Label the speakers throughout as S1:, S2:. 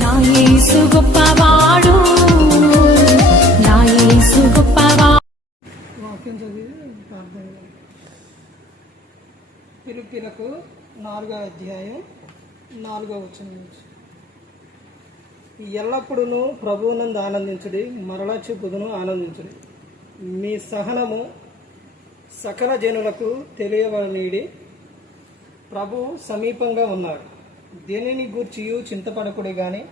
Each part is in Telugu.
S1: నా యేసు గొప్పవాడు. నా యేసు గొప్పవాడు
S2: వాక్యం చదివి ప్రార్థన పిలుపులకు నాలుగో అధ్యాయం నాలుగో వచ్చిన నుంచి. ఎల్లప్పుడూ ప్రభువునందు ఆనందించుడి మరలా చెప్పుదును ఆనందించుడి. మీ సహనము సకల జనులకు తెలియవనీడి ప్రభు సమీపంగా ఉన్నాడు. దేనిని గూర్చియు చింతపడకుడి గాని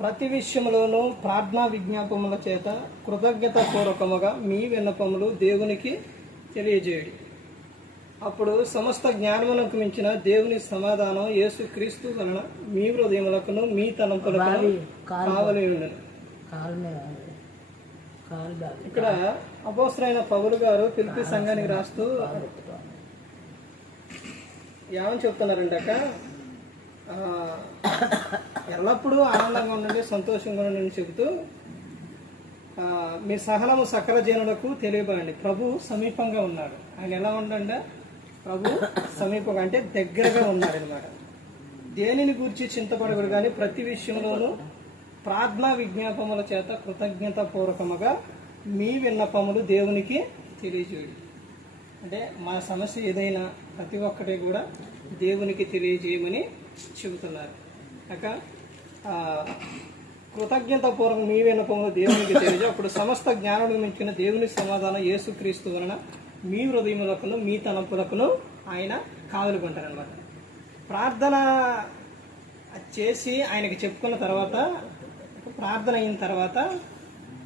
S2: ప్రతి విషయంలోనూ ప్రార్థనా విజ్ఞాపముల చేత కృతజ్ఞత పూర్వకముగా మీ విన్నపములు దేవునికి తెలియజేయడి. అప్పుడు సమస్త జ్ఞానమునకు మించిన దేవుని సమాధానం యేసు క్రీస్తు వలన మీ హృదయములకును మీ తలంపులకు కావలి ఉండను. ఇక్కడ అపోసరైన పౌలు గారు పిలిపి సంఘానికి రాస్తూ ఏమని చెప్తున్నారంటే ఎల్లప్పుడూ ఆనందంగా ఉండండి సంతోషంగా ఉండండి చెబుతూ మీ సహనము సకల జనులకు తెలియబడండి ప్రభు సమీపంగా ఉన్నాడు. ఆయన ఎలా ఉండండి? ప్రభు సమీపంగా అంటే దగ్గరగా ఉన్నాడు అనమాట దేనిని గురించి చింతపడకూడదు కానీ ప్రతి విషయంలోనూ ప్రార్థనా విజ్ఞాపముల చేత కృతజ్ఞత పూర్వకముగా మీ విన్నపములు దేవునికి తెలియజేయండి. అంటే మా సమస్య ఏదైనా ప్రతి ఒక్కటి కూడా దేవునికి తెలియజేయమని చెబుతున్నారు. కాక ఆ, కృతజ్ఞత పూర్వకం మీ దేవునికి తెలియజే అప్పుడు సమస్త జ్ఞానుడు మించిన దేవుని సమాధానం యేసుక్రీస్తు వలన మీ హృదయములకును మీ తలంపులకును ఆయన కావలుకుంటారనమాట ప్రార్థన చేసి ఆయనకి చెప్పుకున్న తర్వాత ప్రార్థన అయిన తర్వాత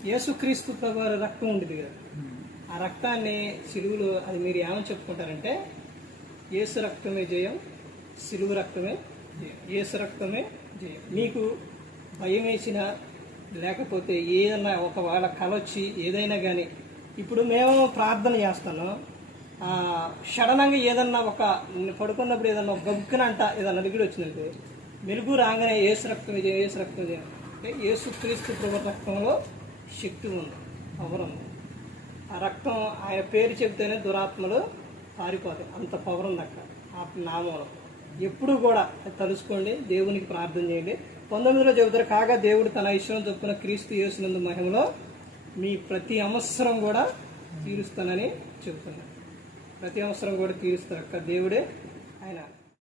S2: యేసుక్రీస్తు ప్రభు వారి రక్తం ఉండేది కదా. ఆ రక్తాన్ని సిలువులు అది మీరు ఏమని చెప్పుకుంటారంటే యేసు రక్తమే జయం సిలువు రక్తమే ఏసు యేసు రక్తమే నీకు భయం వేసినా లేకపోతే ఏదన్నా ఒకవేళ కళ వచ్చి ఏదైనా కానీ ఇప్పుడు మేము ప్రార్థన చేస్తాను సడనంగా సడన్గా ఏదన్నా ఒక పడుకున్నప్పుడు ఏదన్నా ఒక గబుక్కునంట ఏదన్నా అడిగిడి వచ్చిందంటే మెలుగు రాగానే ఏసు రక్తం విజయం ఏసు రక్తం విజయం అంటే ఏసు క్రీస్తు ప్రభు రక్తంలో శక్తి ఉంది పవర్ ఉంది. ఆ రక్తం ఆయన పేరు చెబితేనే దురాత్మలు పారిపోతాయి. అంత పవర్ ఉంది అక్కడ ఆ నామంలో. ఎప్పుడు కూడా అది తలుసుకోండి దేవునికి ప్రార్థన చేయండి. పంతొమ్మిదిలో చెబుతారు కాగా దేవుడు తన ఇష్టం చొప్పున క్రీస్తు యేసునందు మహిమలో మీ ప్రతి అవసరం కూడా తీరుస్తానని చెబుతున్నాను ప్రతి అవసరం కూడా తీరుస్తారు అక్క దేవుడే ఆయన.